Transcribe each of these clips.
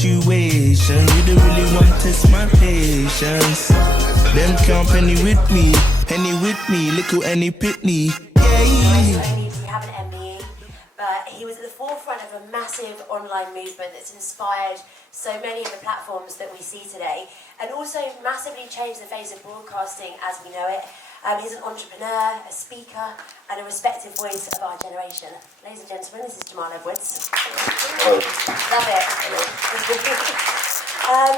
situation. You don't really want to test my patience. Them can't penny with me, little any pitney. Only if you have an MBE, but he was at the forefront of a massive online movement that's inspired so many of the platforms that we see today, and also massively changed the face of broadcasting as we know it. He's an entrepreneur, a speaker, and a respected voice of our generation. Ladies and gentlemen, this is Jamal Edwards. Hello. Love it. Hello.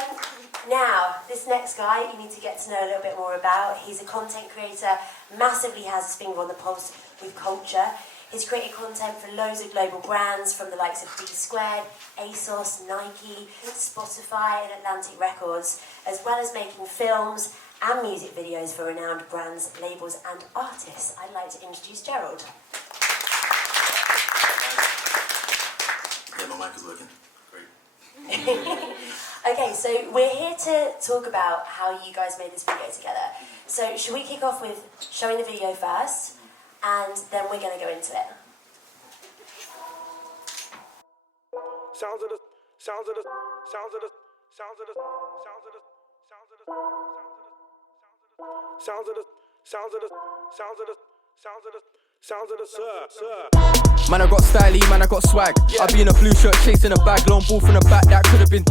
Now, this next guy you need to get to know a little bit more about. He's a content creator, massively has his finger on the pulse with culture. He's created content for loads of global brands from the likes of B Squared, ASOS, Nike, Spotify and Atlantic Records, as well as making films and music videos for renowned brands, labels and artists. I'd like to introduce Gerald. Yeah, my mic is working. Great. Okay, so we're here to talk about how you guys made this video together. So should we kick off with showing the video first, and then we're going to go into it. Sounds of the Man, I got styly, man, I got swag. I be in a blue shirt chasing a bag, long ball from the back. That could have been.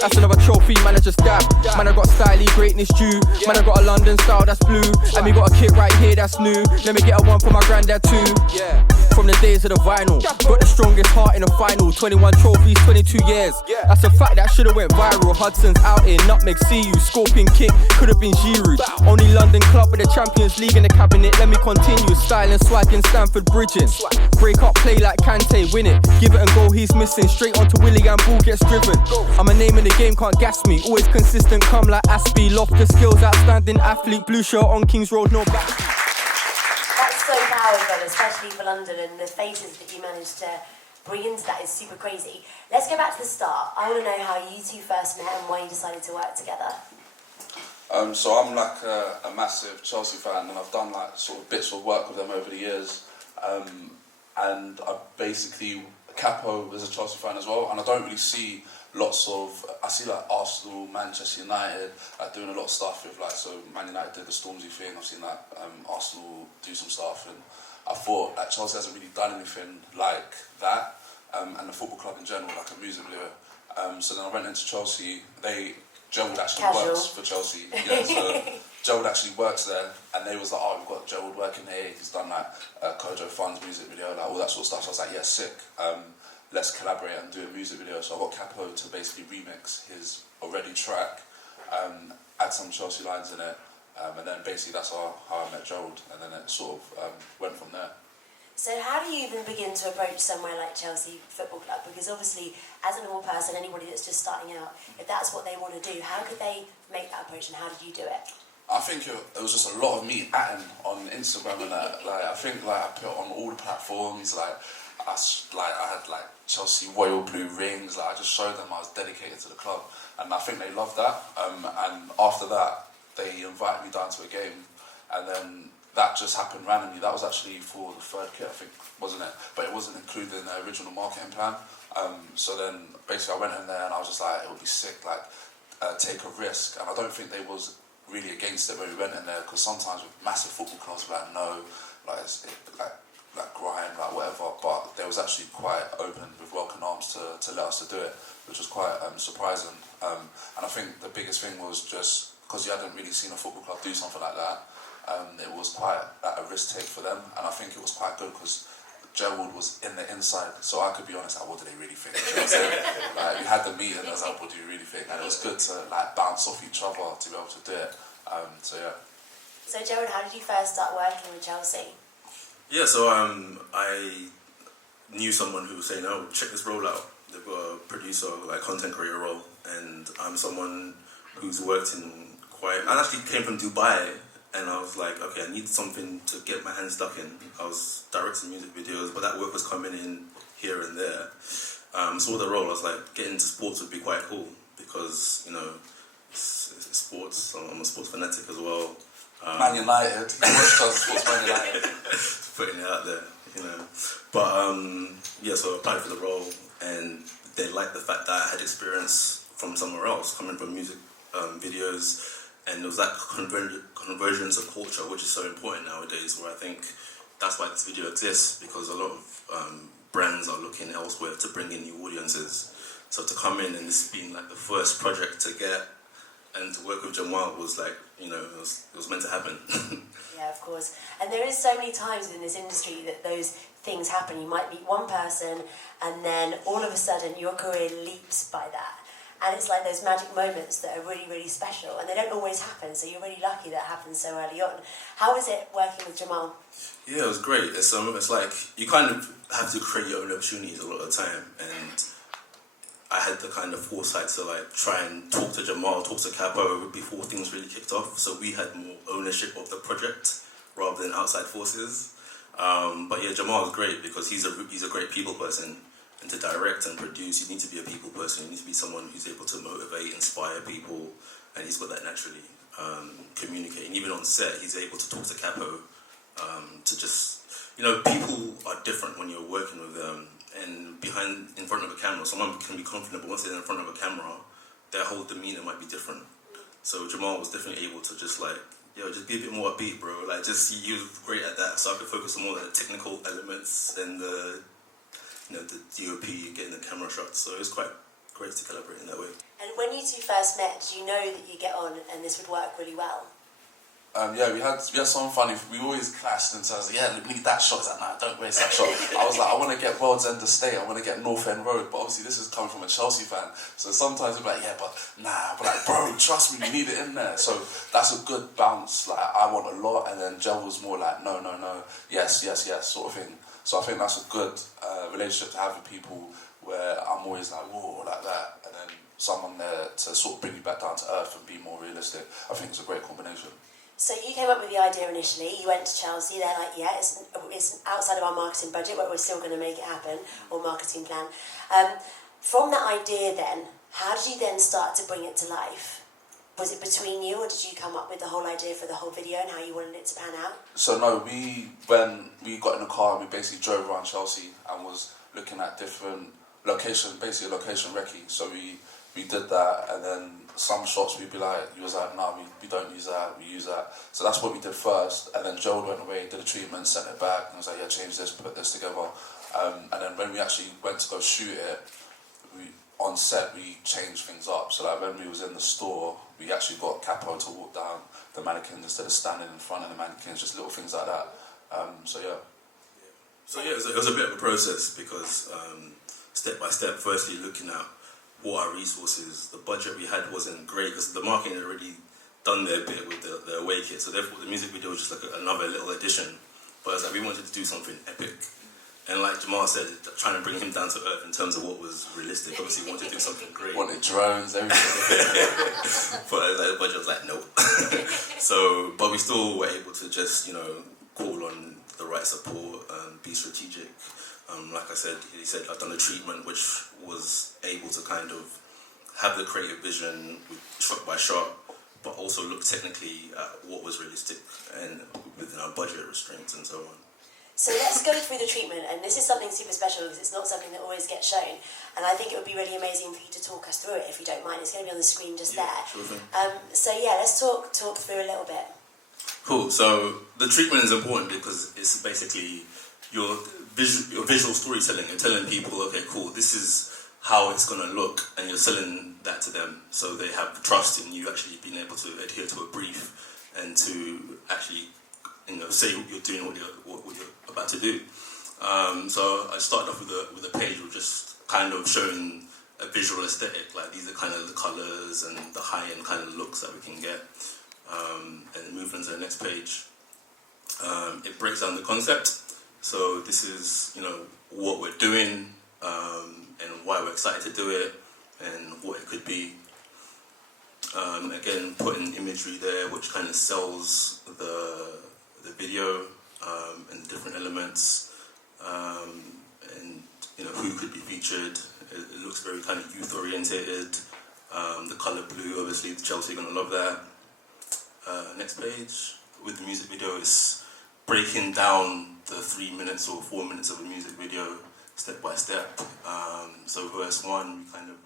That's another trophy, man, I just dab. Man, I got styly, greatness due. Man, I got a London style, that's blue. And we got a kit right here, that's new. Let me get a one for my granddad too. From the days of the vinyl, got the strongest heart in the final. 21 trophies, 22 years. That's a fact that should've went viral. Hudson's out here, Nutmeg, see you. Scorpion kick, could've been Giroud. Only London club with the Champions League in the cabinet. Let me continue, style and swag in Stamford Bridging. Break up, play like Kante, win it. Give it and go, he's missing. Straight onto Willie and ball gets driven. I'm a name in the game, can't gas me. Always consistent, come like Aspie. Loftus skills, outstanding athlete. Blue shirt on Kings Road, no back. That's so powerful, especially for London, and the faces that you managed to bring into that is super crazy. Let's go back to the start. I want to know how you two first met and why you decided to work together. So I'm like a massive Chelsea fan, and I've done like sort of bits of work with them over the years. And I basically, Capo is a Chelsea fan as well, and I don't really see lots of, I see like Arsenal, Manchester United, like doing a lot of stuff with like, so Man United did the Stormzy thing, I've seen like Arsenal do some stuff, and I thought that Chelsea hasn't really done anything like that, and the football club in general, like a music video. So then I went into Chelsea, Gerald actually works for Chelsea, yeah, so Gerald actually works there, and they was like, oh, we've got Gerald working here, he's done like Kojo Fun's music video, like all that sort of stuff, so I was like, yeah, sick, let's collaborate and do a music video. So I got Capo to basically remix his already track, add some Chelsea lines in it, and then basically that's how I met Gerald, and then it sort of went from there. So how do you even begin to approach somewhere like Chelsea Football Club? Because obviously, as a normal person, anybody that's just starting out, if that's what they want to do, how could they make that approach, and how did you do it? I think it was just a lot of me atting on Instagram and that. Like I think like I put it on all the platforms. Like I had like Chelsea royal blue rings. Like I just showed them I was dedicated to the club, and I think they loved that. And after that, they invited me down to a game, and then that just happened randomly. That was actually for the third kit, I think, wasn't it? But it wasn't included in the original marketing plan. So then basically I went in there and I was just like, it would be sick, like take a risk. And I don't think they was really against it when we went in there, because sometimes with massive football clubs like no, like grind, like whatever. But they was actually quite open with welcome arms to let us to do it, which was quite surprising. And I think the biggest thing was just because you hadn't really seen a football club do something like that. It was quite a risk take for them, and I think it was quite good because Gerald was in the inside, so I could be honest, like, what do they really think? You know what I'm saying? Like, we had the meeting, and I was like, what do you really think? And it was good to like bounce off each other to be able to do it. So yeah. So Gerald, how did you first start working with Chelsea? Yeah, so I knew someone who was saying, oh, check this role out. They've got a producer, like content creator role, and I'm someone who's worked in I actually came from Dubai. And I was like, okay, I need something to get my hands stuck in. I was directing music videos, but that work was coming in here and there. Saw the role, I was like, getting into sports would be quite cool because, you know, it's sports. I'm a sports fanatic as well. Man United. Sports Man United. Putting it out there, you know. But, yeah, so I applied for the role, and they liked the fact that I had experience from somewhere else, coming from music videos, and there was that convergence of culture, which is so important nowadays, where I think that's why this video exists, because a lot of brands are looking elsewhere to bring in new audiences. So to come in and this being like the first project to get and to work with Jamal was like, you know, it was meant to happen. Yeah, of course. And there is so many times in this industry that those things happen. You might meet one person and then all of a sudden your career leaps by that. And it's like those magic moments that are really, really special, and they don't always happen, so you're really lucky that happens so early on. How was it working with Jamal? Yeah, it was great. It's like you kind of have to create your own opportunities a lot of the time, and I had the kind of foresight to like try and talk to Jamal, talk to Capo before things really kicked off, so we had more ownership of the project rather than outside forces. But yeah, Jamal is great because he's a great people person. And to direct and produce, you need to be a people person. You need to be someone who's able to motivate, inspire people, and he's got that naturally. Communicating, even on set, he's able to talk to Capo. To just, you know, people are different when you're working with them. And in front of a camera, someone can be confident, but once they're in front of a camera, their whole demeanor might be different. So Jamal was definitely able to just like, just be a bit more upbeat, bro. Like, he was great at that. So I could focus on more of the technical elements and the DOP, getting the camera shots, so it was quite great to collaborate in that way. And when you two first met, did you know that you get on and this would work really well? Yeah, we had some funny. We always clashed in terms of we need that shot. He's like, nah, don't waste that shot. I was like, I want to get World's End Estate. I want to get North End Road. But obviously, this is coming from a Chelsea fan. So sometimes we're like, but nah. But like, bro, trust me, you need it in there. So that's a good bounce. Like, I want a lot, and then Gel was more like, no, yes, sort of thing. So I think that's a good relationship to have with people, where I'm always like, whoa, like that, and then someone there to sort of bring you back down to earth and be more realistic. I think it's a great combination. So you came up with the idea initially, you went to Chelsea, they're like, it's outside of our marketing budget, but we're still going to make it happen, or marketing plan. From that idea then, how did you then start to bring it to life? Was it between you, or did you come up with the whole idea for the whole video and how you wanted it to pan out? So no, when we got in the car, we basically drove around Chelsea and was looking at different locations, basically a location recce. So we did that, and then some shots we'd be like, you was like, no, we don't use that, we use that. So that's what we did first, and then Joel went away, did a treatment, sent it back, and was like, change this, put this together. And then when we actually went to go shoot it, on set we changed things up. So like when we was in the store, we actually got Capo to walk down the mannequins instead of standing in front of the mannequins, just little things like that. So it was a bit of a process because step by step, firstly looking at what our resources, the budget we had wasn't great because the marketing had already done their bit with the away kit, so therefore the music video was just like another little addition. But it was like we wanted to do something epic. And like Jamal said, trying to bring him down to earth in terms of what was realistic. Obviously, we wanted to do something great. Wanted drones, everything. But the budget was like, no. So, but we still were able to just, call on the right support, be strategic. Like I said, he said, I've done a treatment which was able to kind of have the creative vision with shot by shot, but also look technically at what was realistic and within our budget restraints and so on. So let's go through the treatment, and this is something super special because it's not something that always gets shown, and I think it would be really amazing for you to talk us through it if you don't mind. It's going to be on the screen just there. Sure thing. Let's talk through a little bit. Cool. So the treatment is important because it's basically your visual storytelling. You're telling people, okay, cool, this is how it's going to look, and you're selling that to them so they have trust in you actually being able to adhere to a brief and to actually say what you're doing, what you're about to do. So I started off with a page with just kind of showing a visual aesthetic, like these are kind of the colours and the high-end kind of looks that we can get. And move on to the next page. It breaks down the concept. So this is, what we're doing and why we're excited to do it and what it could be. Again, putting imagery there which kind of sells the video and the different elements and who could be featured. It looks very kind of youth orientated. The colour blue, obviously, the Chelsea are going to love that. Next page with the music video is breaking down the 3 minutes or 4 minutes of a music video step by step. So verse 1, we kind of